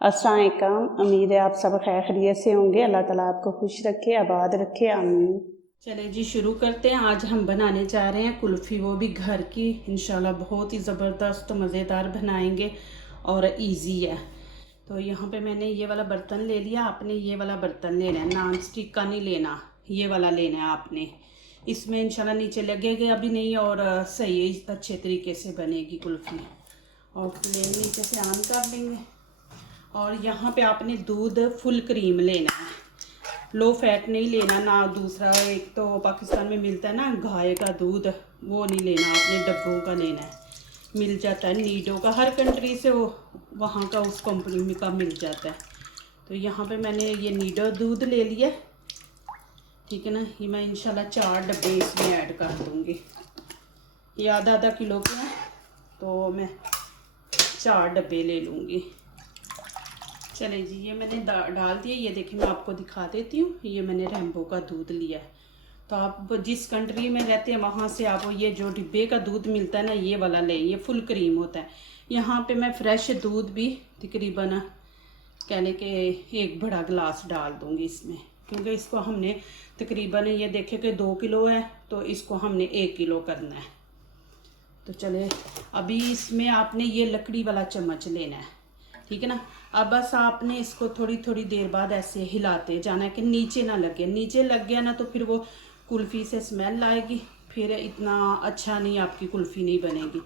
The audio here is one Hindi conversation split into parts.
अस्सलाम वालेकुम। उम्मीद है आप सब खैर खैरियत से होंगे। अल्लाह ताला आपको खुश रखे, आबाद रखे, आमीन। चले जी शुरू करते हैं। आज हम बनाने जा रहे हैं कुल्फ़ी, वो भी घर की। इंशाल्लाह बहुत ही ज़बरदस्त मज़ेदार बनाएंगे और इजी है। तो यहाँ पे मैंने ये वाला बर्तन ले लिया। आपने ये वाला बर्तन लेना है, नॉन स्टिक का नहीं लेना, ये वाला लेना है आपने। इसमें इंशाल्लाह नीचे लगेगा अभी नहीं और सही अच्छे तरीके से बनेगी कुल्फ़ी। और फ्लेम नीचे से ऑन कर लेंगे। और यहाँ पे आपने दूध फुल क्रीम लेना है, लो फैट नहीं लेना ना। दूसरा एक तो पाकिस्तान में मिलता है ना गाय का दूध, वो नहीं लेना आपने, डब्बों का लेना है। मिल जाता है नीडो का, हर कंट्री से वो वहाँ का उस कंपनी में का मिल जाता है। तो यहाँ पे मैंने ये नीडो दूध ले लिया, ठीक है ना। ये मैं इंशाल्लाह 4 डब्बे इसमें ऐड कर दूँगी। ये आधा किलो के हैं तो मैं 4 डब्बे ले लूँगी। चले जी, ये मैंने डाल दिए। ये देखिए मैं आपको दिखा देती हूँ। ये मैंने रेम्बो का दूध लिया है। तो आप जिस कंट्री में रहते हैं वहाँ से आप ये जो डिब्बे का दूध मिलता है ना, ये वाला लें, ये फुल क्रीम होता है। यहाँ पे मैं फ्रेश दूध भी तकरीबन कहने के 1 बड़ा गिलास डाल दूँगी इसमें, क्योंकि इसको हमने तकरीबन ये देखे कि 2 किलो है तो इसको हमने 1 किलो करना है। तो चले अभी इसमें आपने ये लकड़ी वाला चम्मच लेना है, ठीक है ना। अब बस आपने इसको थोड़ी थोड़ी देर बाद ऐसे हिलाते जाना है कि नीचे ना लगे। नीचे लग गया ना तो फिर वो कुल्फ़ी से स्मेल आएगी, फिर इतना अच्छा नहीं, आपकी कुल्फ़ी नहीं बनेगी।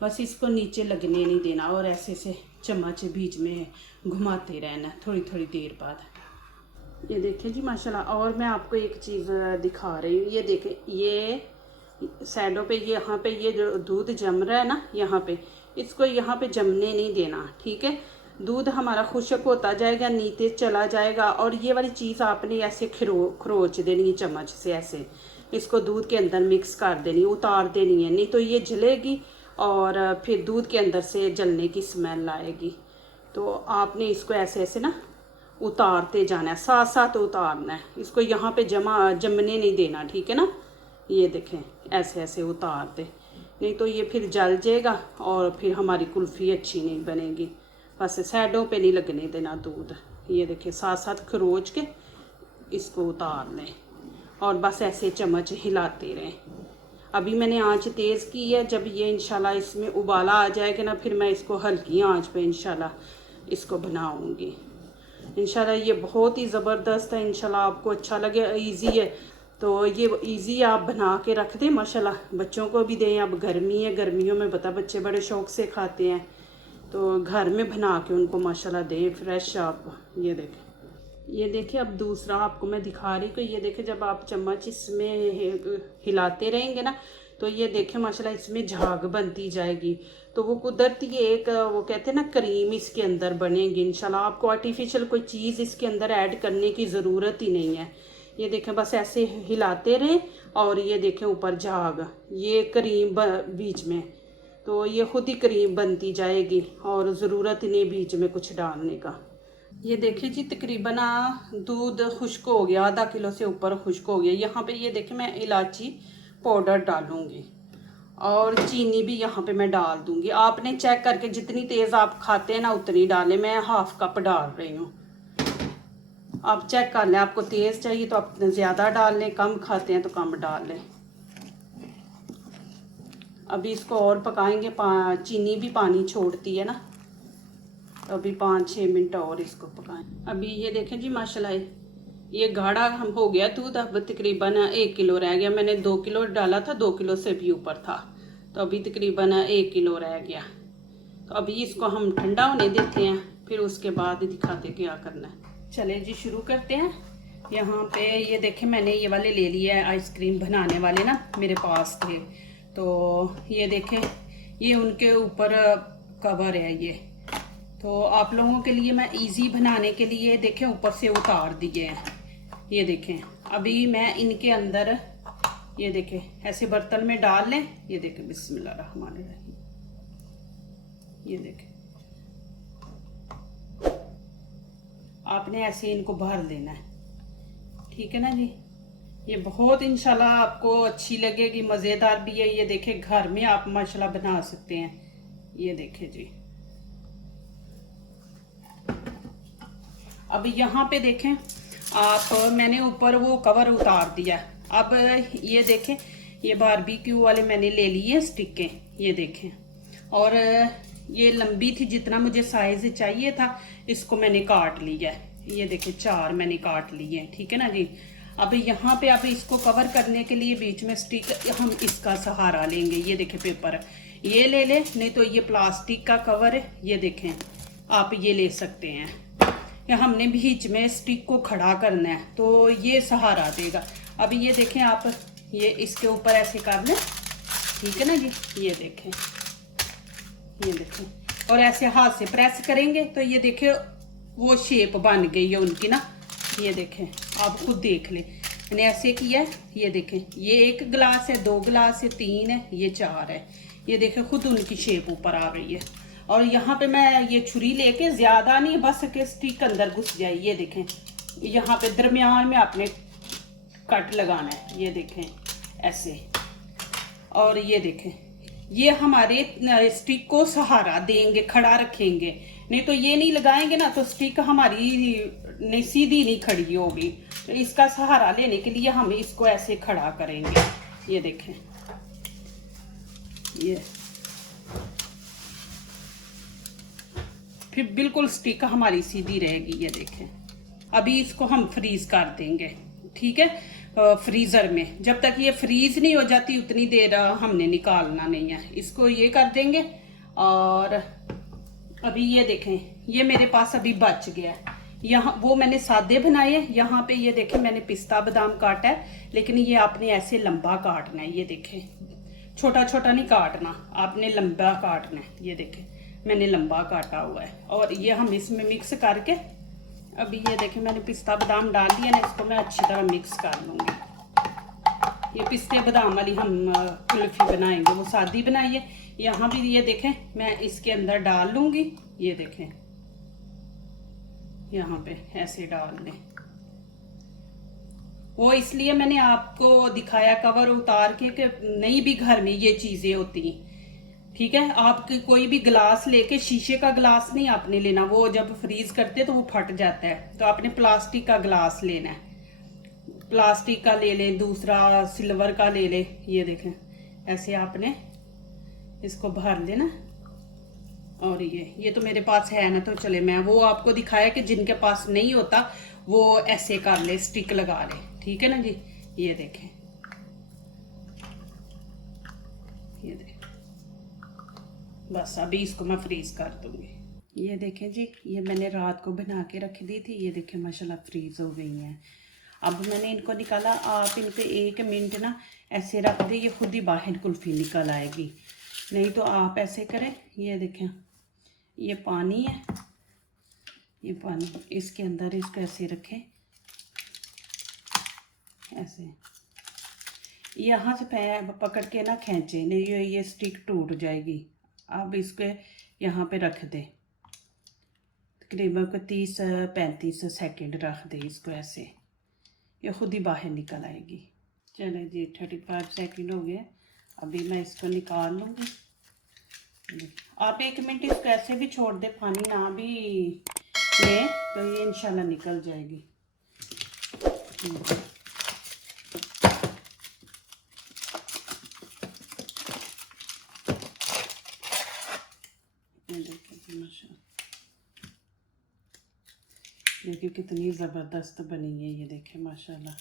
बस इसको नीचे लगने नहीं देना और ऐसे से चम्मच बीच में घुमाते रहना थोड़ी थोड़ी देर बाद। ये देखिए जी माशाल्लाह। और मैं आपको एक चीज़ दिखा रही हूँ। ये देखें, ये साइडों पे यहाँ पे ये जो दूध जम रहा है ना, यहाँ पे इसको यहाँ पे जमने नहीं देना, ठीक है। दूध हमारा खुश्क होता जाएगा, नीचे चला जाएगा। और ये वाली चीज़ आपने ऐसे खरोच देनी है चम्मच से, ऐसे इसको दूध के अंदर मिक्स कर देनी, उतार देनी है, नहीं तो ये जलेगी और फिर दूध के अंदर से जलने की स्मेल आएगी। तो आपने इसको ऐसे ऐसे ना उतारते जाना है, साथ साथ उतारना है इसको, यहाँ पे जमने नहीं देना, ठीक है ना। ये देखें ऐसे ऐसे उतार दे, नहीं तो ये फिर जल जाएगा और फिर हमारी कुल्फ़ी अच्छी नहीं बनेगी। बस साइडों पे नहीं लगने देना दूध। ये देखें साथ साथ खरोच के इसको उतार लें और बस ऐसे चम्मच हिलाते रहें। अभी मैंने आंच तेज़ की है। जब ये इंशाल्लाह इसमें उबाला आ जाएगा ना, फिर मैं इसको हल्की आंच पे इंशाल्लाह इसको बनाऊंगी। इंशाल्लाह ये बहुत ही ज़बरदस्त है। इंशाल्लाह आपको अच्छा लगे, इजी है। तो ये इजी आप बना के रख दें माशाल्लाह, बच्चों को भी दें। अब गर्मी है, गर्मियों में पता बच्चे बड़े शौक़ से खाते हैं, तो घर में बना के उनको माशाल्लाह दें फ्रेश आप। ये देखें अब दूसरा आपको मैं दिखा रही हूँ कि ये देखें जब आप चम्मच इसमें हिलाते रहेंगे ना, तो ये देखें माशाल्लाह इसमें झाग बनती जाएगी। तो वो कुदरती एक वो कहते हैं ना क्रीम इसके अंदर बनेगी इंशाल्लाह। आपको आर्टिफिशियल कोई चीज़ इसके अंदर ऐड करने की ज़रूरत ही नहीं है। ये देखें बस ऐसे हिलाते रहें और ये देखें ऊपर झाग, ये क्रीम बीच में, तो ये खुद ही क्रीम बनती जाएगी और ज़रूरत ही नहीं बीच में कुछ डालने का। ये देखिए जी तकरीबन दूध खुश्क हो गया, आधा किलो से ऊपर खुश्क हो गया। यहाँ पे ये देखें मैं इलायची पाउडर डालूँगी और चीनी भी यहाँ पे मैं डाल दूँगी। आपने चेक करके जितनी तेज़ आप खाते हैं ना उतनी डालें। मैं 1/2 कप डाल रही हूँ, आप चेक कर लें। आपको तेज़ चाहिए तो आप ज़्यादा डाल लें, कम खाते हैं तो कम डाल लें। अभी इसको और पकाएंगे, चीनी भी पानी छोड़ती है ना, तो अभी 5-6 मिनट और इसको पकाएं। अभी ये देखें जी माशाल्लाह ये गाढ़ा हम हो गया दूध। अब तकरीबन 1 किलो रह गया। मैंने 2 किलो डाला था, 2 किलो से भी ऊपर था, तो अभी तकरीबन 1 किलो रह गया। तो अभी इसको हम ठंडा होने देते हैं, फिर उसके बाद दिखाते क्या करना है। चले जी शुरू करते हैं। यहाँ पे ये देखें मैंने ये वाले ले लिए है, आइसक्रीम बनाने वाले ना मेरे पास थे। तो ये देखें ये उनके ऊपर कवर है ये। तो आप लोगों के लिए मैं इजी बनाने के लिए देखें ऊपर से उतार दिए हैं। ये देखें अभी मैं इनके अंदर ये देखें ऐसे बर्तन में डाल लें। ये देखें बिस्मिल्लाहिर्रहमानिर्रहीम, ये देखें आपने ऐसे इनको भर देना है, ठीक है ना जी। ये बहुत इंशाल्लाह आपको अच्छी लगेगी, मज़ेदार भी है। ये देखें घर में आप माशाल्लाह बना सकते हैं। ये देखें जी अब यहाँ पे देखें आप, मैंने ऊपर वो कवर उतार दिया। अब ये देखें, ये बारबेक्यू वाले मैंने ले लिए स्टिकें, ये देखें। और ये लंबी थी, जितना मुझे साइज चाहिए था इसको मैंने काट लिया है। ये देखें 4 मैंने काट लिए हैं, ठीक है ना जी। अब यहाँ पे आप इसको कवर करने के लिए बीच में स्टिक हम इसका सहारा लेंगे। ये देखें पेपर ये ले लें, नहीं तो ये प्लास्टिक का कवर है, ये देखें आप ये ले सकते हैं। या हमने बीच में स्टिक को खड़ा करना है तो ये सहारा देगा। अब ये देखें आप, ये इसके ऊपर ऐसे कर लें, ठीक है ना जी। ये देखें, ये देखें, और ऐसे हाथ से प्रेस करेंगे तो ये देखें वो शेप बन गई है उनकी ना। ये देखें आप खुद देख लें, मैंने ऐसे किया है। ये देखें ये 1 गिलास है, 2 गिलास है, 3 है, ये 4 है। ये देखें खुद उनकी शेप ऊपर आ रही है। और यहाँ पे मैं ये छुरी लेके, ज्यादा नहीं, बस के स्टिक अंदर घुस जाए। ये देखें यहाँ पे दरमियान में आपने कट लगाना है, ये देखें ऐसे। और ये देखें ये हमारे स्टिक को सहारा देंगे, खड़ा रखेंगे। नहीं तो ये नहीं लगाएंगे ना तो स्टिक हमारी नहीं सीधी नहीं खड़ी होगी। तो इसका सहारा लेने के लिए हम इसको ऐसे खड़ा करेंगे। ये देखें, ये फिर बिल्कुल स्टिक हमारी सीधी रहेगी। ये देखें अभी इसको हम फ्रीज कर देंगे, ठीक है, फ्रीजर में। जब तक ये फ्रीज नहीं हो जाती उतनी देर हमने निकालना नहीं है, इसको ये कर देंगे। और अभी ये देखें ये मेरे पास अभी बच गया है। यहाँ वो मैंने सादे बनाए, यहाँ पे ये देखें मैंने पिस्ता बादाम काटा है, लेकिन ये आपने ऐसे लंबा काटना है। ये देखें छोटा छोटा नहीं काटना, आपने लंबा काटना है। ये देखें मैंने लंबा काटा हुआ है। और ये हम इसमें मिक्स करके, अभी ये देखें मैंने पिस्ता बादाम डाल दिया ना, इसको मैं अच्छी तरह मिक्स कर लूँगी। ये पिस्ते बादाम वाली हम कुल्फी बनाएंगे, वो सादी बनाई है। यहाँ भी ये देखें मैं इसके अंदर डाल लूँगी। ये देखें यहाँ पे ऐसे डाल दें। वो इसलिए मैंने आपको दिखाया कवर उतार के कि नहीं भी घर में ये चीज़ें होती हैं, ठीक है। आपके कोई भी गिलास लेके, शीशे का गिलास नहीं आपने लेना, वो जब फ्रीज करते तो वो फट जाता है। तो आपने प्लास्टिक का गिलास लेना है, प्लास्टिक का ले लें, दूसरा सिल्वर का ले लें। ये देखें ऐसे आपने इसको भर देना। और ये तो मेरे पास है ना, तो चले मैं वो आपको दिखाया कि जिनके पास नहीं होता वो ऐसे कर ले, स्टिक लगा ले, ठीक है ना जी। ये देखें, ये देखें, बस अभी इसको मैं फ्रीज कर दूंगी। ये देखें जी, ये मैंने रात को बना के रख दी थी। ये देखें माशाल्लाह फ्रीज हो गई हैं। अब मैंने इनको निकाला। आप इनको 1 मिनट ना ऐसे रख दें, ये खुद ही बाहर कुल्फी निकल आएगी। नहीं तो आप ऐसे करें, ये देखें ये पानी है, ये पानी इसके अंदर इसको ऐसे रखें, ऐसे यहाँ से पैर पकड़ के ना खींचे, नहीं ये स्टिक टूट जाएगी। आप इसको यहाँ पे रख दे, तकरीबन 30-35 सेकंड रख दे इसको ऐसे, ये खुद ही बाहर निकल आएगी। चले जी 35 सेकंड हो गए, अभी मैं इसको निकाल लूँगी। आप 1 मिनट इसको ऐसे भी छोड़ दे, पानी ना भी ले तो ये इंशाल्लाह निकल जाएगी। देखिए कितनी ज़बरदस्त बनी है। ये देखें माशाल्लाह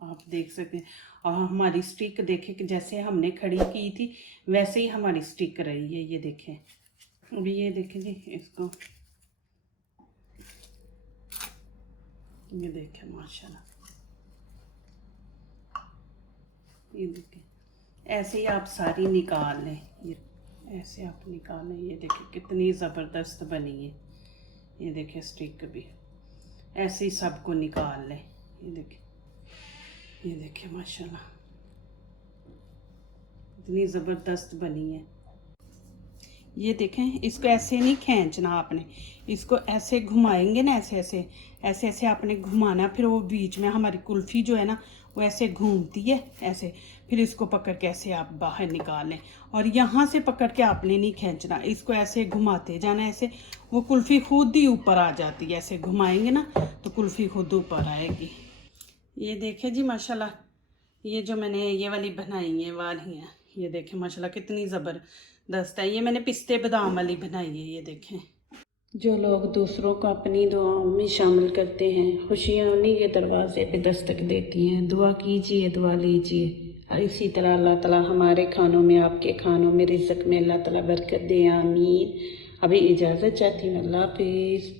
आप देख सकते हैं। और हमारी स्टिक देखें कि जैसे हमने खड़ी की थी वैसे ही हमारी स्टिक रही है। ये देखें, अभी ये देखें जी इसको, ये देखें माशाल्लाह, ये देखें ऐसे ही आप सारी निकाल लें। ये ऐसे आप निकाल लें। ये देखें कितनी ज़बरदस्त बनी है। ये देखें स्टिक भी ऐसे ही सबको निकाल लें। ये देखें, ये देखें माशाल्लाह इतनी ज़बरदस्त बनी है। ये देखें इसको ऐसे नहीं खींचना आपने, इसको ऐसे घुमाएंगे ना, ऐसे ऐसे ऐसे ऐसे आपने घुमाना। फिर वो बीच में हमारी कुल्फ़ी जो है ना वो ऐसे घूमती है ऐसे, फिर इसको पकड़ के ऐसे आप बाहर निकालें, और यहाँ से पकड़ के आपने नहीं खींचना, इसको ऐसे घुमाते जाना ऐसे, वो कुल्फ़ी खुद ही ऊपर आ जाती है। ऐसे घुमाएंगे ना तो कुल्फ़ी खुद ऊपर आएगी। ये देखें जी माशाल्लाह, ये जो मैंने ये वाली बनाई है वाली हैं, ये देखें माशाल्लाह कितनी ज़बरदस्त है। ये मैंने पिस्ते बादाम वाली बनाई है। ये देखें, जो लोग दूसरों को अपनी दुआओं में शामिल करते हैं, खुशियाँ उन्हीं के दरवाजे पे दस्तक देती हैं। दुआ कीजिए, दुआ लीजिए। इसी तरह अल्लाह ताला हमारे खानों में, आपके खानों में, रिज़्क़ में अल्लाह ताला बरकत दे, आमीन। अभी इजाज़त चाहती हूँ, अल्लाह हाफिज़।